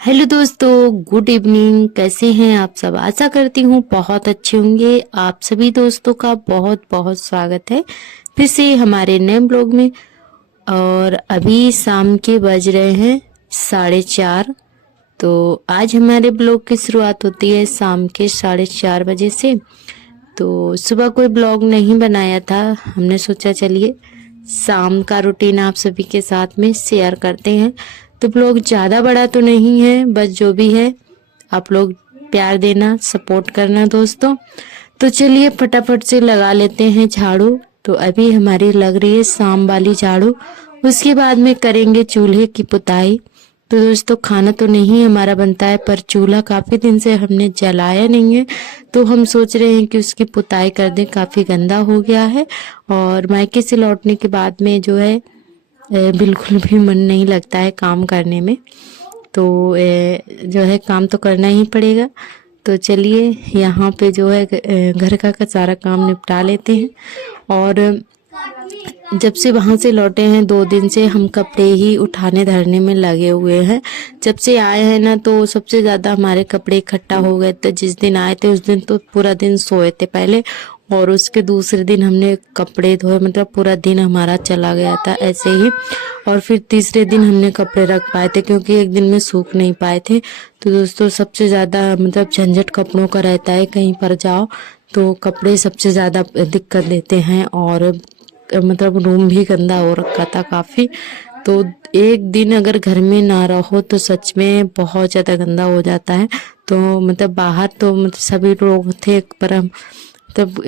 Hello दोस्तों, good evening. कैसे हैं आप सब? आशा करती हूँ बहुत अच्छे होंगे। आप सभी दोस्तों का बहुत बहुत स्वागत है फिर से हमारे नए ब्लॉग में। और अभी शाम के बज रहे हैं 4:30। तो आज हमारे ब्लॉग की शुरुआत होती है शाम के 4:30 बजे से। तो सुबह कोई ब्लॉग नहीं बनाया था, हमने सोचा चलिए शाम का रूटीन आप सभी के साथ में शेयर करते हैं। तो ब्लॉग ज़्यादा बड़ा तो नहीं है, बस जो भी है आप लोग प्यार देना, सपोर्ट करना दोस्तों। तो चलिए फटाफट से लगा लेते हैं झाड़ू। तो अभी हमारी लग रही है शाम वाली झाड़ू, उसके बाद में करेंगे चूल्हे की पुताई। तो दोस्तों खाना तो नहीं हमारा बनता है, पर चूल्हा काफी दिन से हमने जलाया नहीं है, तो हम सोच रहे हैं कि उसकी पुताई कर दें। काफी गंदा हो गया है और मायके से लौटने के बाद में जो है बिल्कुल भी मन नहीं लगता है काम करने में। तो जो है काम तो करना ही पड़ेगा। तो चलिए यहाँ पे जो है घर का सारा काम निपटा लेते हैं। और जब से वहां से लौटे हैं 2 दिन से हम कपड़े ही उठाने धरने में लगे हुए हैं। जब से आए हैं ना, तो सबसे ज्यादा हमारे कपड़े इकट्ठा हो गए थे। जिस दिन आए थे उस दिन तो पूरा दिन सोए थे पहले, और उसके दूसरे दिन हमने कपड़े धोए, मतलब पूरा दिन हमारा चला गया था ऐसे ही। और फिर तीसरे दिन हमने कपड़े रख पाए थे, क्योंकि एक दिन में सूख नहीं पाए थे। तो दोस्तों सबसे ज्यादा मतलब झंझट कपड़ों का रहता है, कहीं पर जाओ तो कपड़े सबसे ज्यादा दिक्कत देते हैं। और मतलब रूम भी गंदा हो रखा था काफी। तो एक दिन अगर घर में ना रहो तो सच में बहुत ज्यादा गंदा हो जाता है। तो मतलब बाहर तो मतलब सभी लोग थे, पर हम तब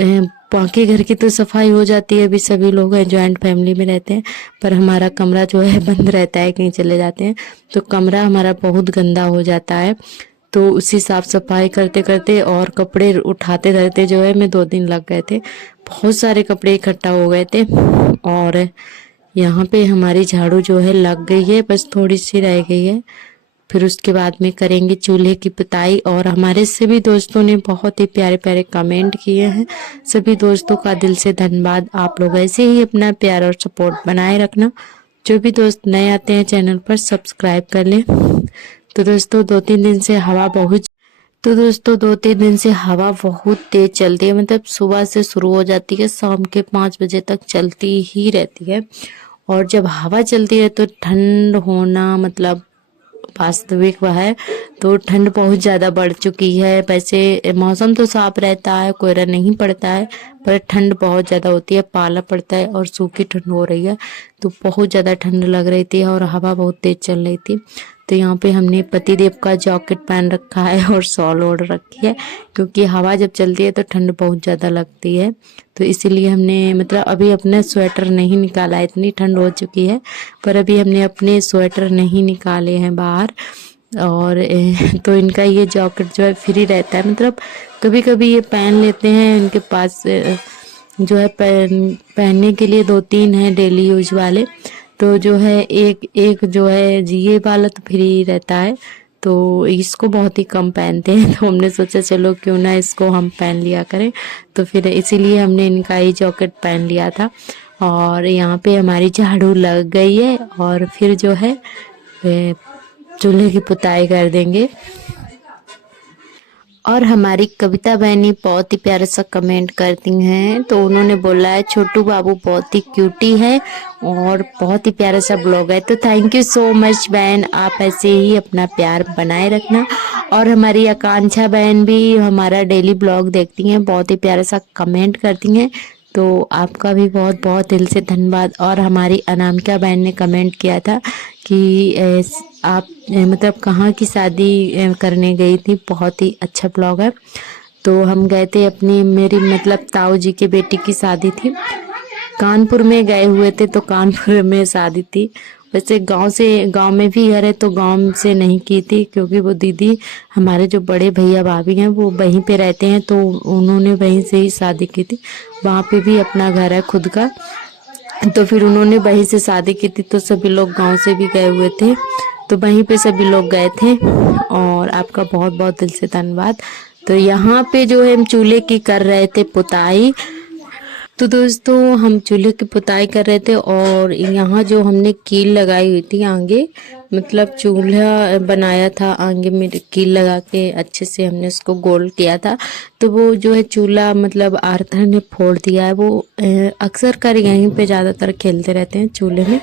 बाकी घर की तो सफाई हो जाती है। अभी सभी लोग हैं, ज्वाइंट फैमिली में रहते हैं, पर हमारा कमरा जो है बंद रहता है, कहीं चले जाते हैं तो कमरा हमारा बहुत गंदा हो जाता है। तो उसी साफ सफाई करते करते और कपड़े उठाते रहते जो है मैं 2 दिन लग गए थे। बहुत सारे कपड़े इकट्ठा हो गए थे। और यहाँ पे हमारी झाड़ू जो है लग गई है, बस थोड़ी सी रह गई है। फिर उसके बाद में करेंगे चूल्हे की पुताई। और हमारे सभी दोस्तों ने बहुत ही प्यारे प्यारे कमेंट किए हैं। सभी दोस्तों का दिल से धन्यवाद। आप लोग ऐसे ही अपना प्यार और सपोर्ट बनाए रखना। जो भी दोस्त नए आते हैं चैनल पर सब्सक्राइब कर लें। तो दोस्तों 2-3 दिन से हवा बहुत तो दोस्तों 2-3 दिन से हवा बहुत तेज चलती है, मतलब सुबह से शुरू हो जाती है, शाम के 5 बजे तक चलती ही रहती है। और जब हवा चलती है तो ठंड होना मतलब वास्तविक वह है। तो ठंड बहुत ज्यादा बढ़ चुकी है। वैसे मौसम तो साफ रहता है, कोहरा नहीं पड़ता है, पर ठंड बहुत ज्यादा होती है, पाला पड़ता है और सूखी ठंड हो रही है। तो बहुत ज्यादा ठंड लग रही थी और हवा बहुत तेज चल रही थी। तो यहाँ पे हमने पतिदेव का जैकेट पहन रखा है और शॉल ओढ़ रखी है, क्योंकि हवा जब चलती है तो ठंड बहुत ज्यादा लगती है। तो इसीलिए हमने मतलब अभी अपने स्वेटर नहीं निकाला है, इतनी ठंड हो चुकी है। पर अभी हमने अपने स्वेटर नहीं निकाले हैं बाहर। और तो इनका ये जैकेट जो है फ्री रहता है, मतलब कभी कभी ये पहन लेते हैं। इनके पास जो है पहनने के लिए 2-3 है डेली यूज वाले। तो जो है एक एक जो है ये वाला तो फ्री रहता है, तो इसको बहुत ही कम पहनते हैं। तो हमने सोचा चलो क्यों ना इसको हम पहन लिया करें। तो फिर इसीलिए हमने इनका ही जैकेट पहन लिया था। और यहाँ पे हमारी झाड़ू लग गई है और फिर जो है चूल्हे की पुताई कर देंगे। और हमारी कविता बहनी बहुत ही प्यारा सा कमेंट करती हैं। तो उन्होंने बोला है छोटू बाबू बहुत ही क्यूटी है और बहुत ही प्यारा सा ब्लॉग है। तो थैंक यू सो मच बहन, आप ऐसे ही अपना प्यार बनाए रखना। और हमारी आकांक्षा बहन भी हमारा डेली ब्लॉग देखती हैं, बहुत ही प्यारा सा कमेंट करती हैं। तो आपका भी बहुत बहुत दिल से धन्यवाद। और हमारी अनामिका बहन ने कमेंट किया था कि आप मतलब कहाँ की शादी करने गई थी, बहुत ही अच्छा ब्लॉग है। तो हम गए थे अपनी मेरी मतलब ताऊ जी के बेटी की शादी थी, कानपुर में गए हुए थे। तो कानपुर में शादी थी। वैसे गांव में भी घर है, तो गांव से नहीं की थी, क्योंकि वो दीदी हमारे जो बड़े भैया भाभी हैं वो वहीं पे रहते हैं, तो उन्होंने वहीं से ही शादी की थी। वहाँ पे भी अपना घर है खुद का, तो फिर उन्होंने वहीं से शादी की थी। तो सभी लोग गांव से भी गए हुए थे, तो वहीं पे सभी लोग गए थे। और आपका बहुत बहुत दिल से धन्यवाद। तो यहाँ पे जो है हम चूल्हे की कर रहे थे पुताई। तो दोस्तों हम चूल्हे की पुताई कर रहे थे और यहाँ जो हमने कील लगाई हुई थी आगे, मतलब चूल्हा बनाया था आगे में कील लगा के अच्छे से हमने उसको गोल किया था। तो वो जो है चूल्हा मतलब आर्थर ने फोड़ दिया है। वो अक्सर कर यहीं पे ज़्यादातर खेलते रहते हैं चूल्हे में,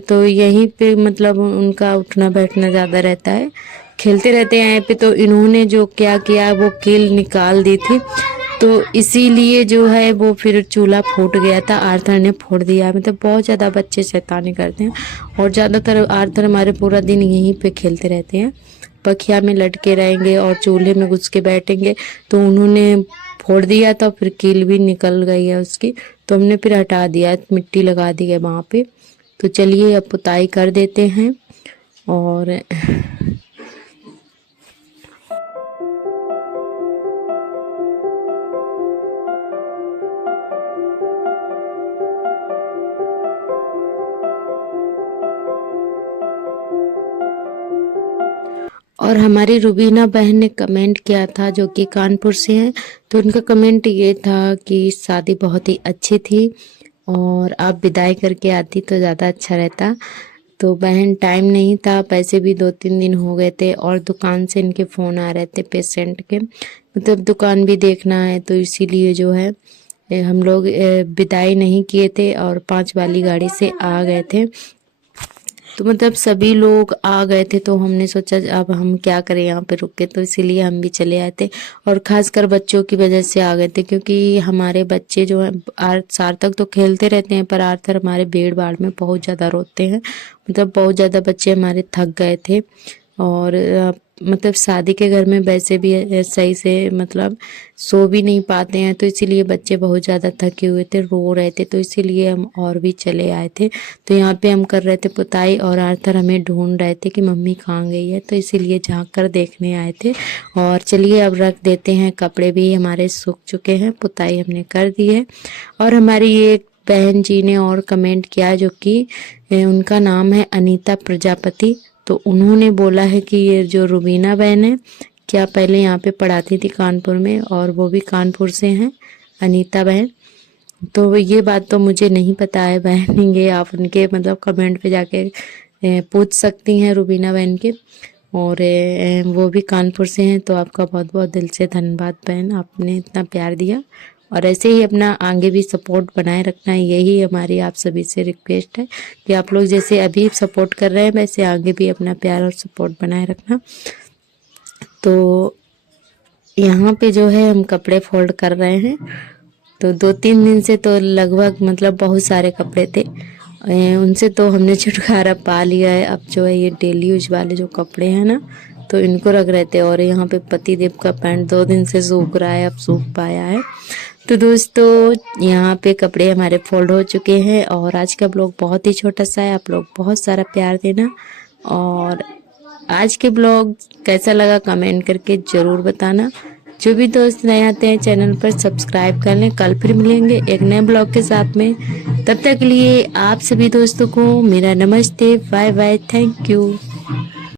तो यहीं पे मतलब उनका उठना बैठना ज़्यादा रहता है, खेलते रहते हैं यहाँ पे। तो इन्होंने जो क्या किया वो कील निकाल दी थी, तो इसीलिए जो है वो फिर चूल्हा फूट गया था, आर्थर ने फोड़ दिया। मतलब बहुत ज़्यादा बच्चे शैतानी करते हैं और ज़्यादातर आर्थर हमारे पूरा दिन यहीं पे खेलते रहते हैं, पखिया में लटके रहेंगे और चूल्हे में घुस के बैठेंगे। तो उन्होंने फोड़ दिया था, फिर कील भी निकल गई है उसकी, तो हमने फिर हटा दिया, मिट्टी लगा दी है वहाँ पे। तो चलिए अब पुताई कर देते हैं। और हमारी रुबीना बहन ने कमेंट किया था, जो कि कानपुर से हैं। तो उनका कमेंट ये था कि शादी बहुत ही अच्छी थी और आप विदाई करके आती तो ज़्यादा अच्छा रहता। तो बहन टाइम नहीं था, पैसे भी 2-3 दिन हो गए थे और दुकान से इनके फ़ोन आ रहे थे पेशेंट के, मतलब दुकान भी देखना है, तो इसीलिए जो है हम लोग विदाई नहीं किए थे और 5 वाली गाड़ी से आ गए थे। तो मतलब सभी लोग आ गए थे, तो हमने सोचा अब हम क्या करें यहाँ पे रुक के, तो इसीलिए हम भी चले आए थे। और खासकर बच्चों की वजह से आ गए थे, क्योंकि हमारे बच्चे जो हैं सार्थक तो खेलते रहते हैं, पर आर्थर हमारे भीड़ भाड़ में बहुत ज़्यादा रोते हैं। मतलब बहुत ज़्यादा बच्चे हमारे थक गए थे। और मतलब शादी के घर में वैसे भी सही से मतलब सो भी नहीं पाते हैं, तो इसीलिए बच्चे बहुत ज़्यादा थके हुए थे, रो रहे थे, तो इसीलिए हम और भी चले आए थे। तो यहाँ पे हम कर रहे थे पुताई और आर्थर हमें ढूंढ रहे थे कि मम्मी कहाँ गई है, तो इसीलिए झांक कर देखने आए थे। और चलिए अब रख देते हैं, कपड़े भी हमारे सूख चुके हैं, पुताई हमने कर दी है। और हमारी एक बहन जी ने और कमेंट किया, जो कि उनका नाम है अनीता प्रजापति। तो उन्होंने बोला है कि ये जो रुबीना बहन है, क्या पहले यहाँ पे पढ़ाती थी कानपुर में, और वो भी कानपुर से हैं अनीता बहन। तो ये बात तो मुझे नहीं पता है बहन, ये आप उनके मतलब कमेंट पे जाके पूछ सकती हैं रुबीना बहन के। और वो भी कानपुर से हैं। तो आपका बहुत बहुत दिल से धन्यवाद बहन, आपने इतना प्यार दिया। और ऐसे ही अपना आगे भी सपोर्ट बनाए रखना, यही हमारी आप सभी से रिक्वेस्ट है कि आप लोग जैसे अभी सपोर्ट कर रहे हैं, वैसे आगे भी अपना प्यार और सपोर्ट बनाए रखना। तो यहाँ पे जो है हम कपड़े फोल्ड कर रहे हैं। तो 2-3 दिन से तो लगभग मतलब बहुत सारे कपड़े थे, उनसे तो हमने छुटकारा पा लिया है। अब जो है ये डेली यूज वाले जो कपड़े हैं ना, तो इनको रख रहे थे। और यहाँ पे पतिदेव का पैंट 2 दिन से सूख रहा है, अब सूख पाया है। तो दोस्तों यहाँ पे कपड़े हमारे फोल्ड हो चुके हैं और आज का ब्लॉग बहुत ही छोटा सा है। आप लोग बहुत सारा प्यार देना और आज के ब्लॉग कैसा लगा कमेंट करके ज़रूर बताना। जो भी दोस्त नए आते हैं चैनल पर सब्सक्राइब कर लें। कल फिर मिलेंगे एक नए ब्लॉग के साथ में। तब तक के लिए आप सभी दोस्तों को मेरा नमस्ते, बाय बाय, थैंक यू।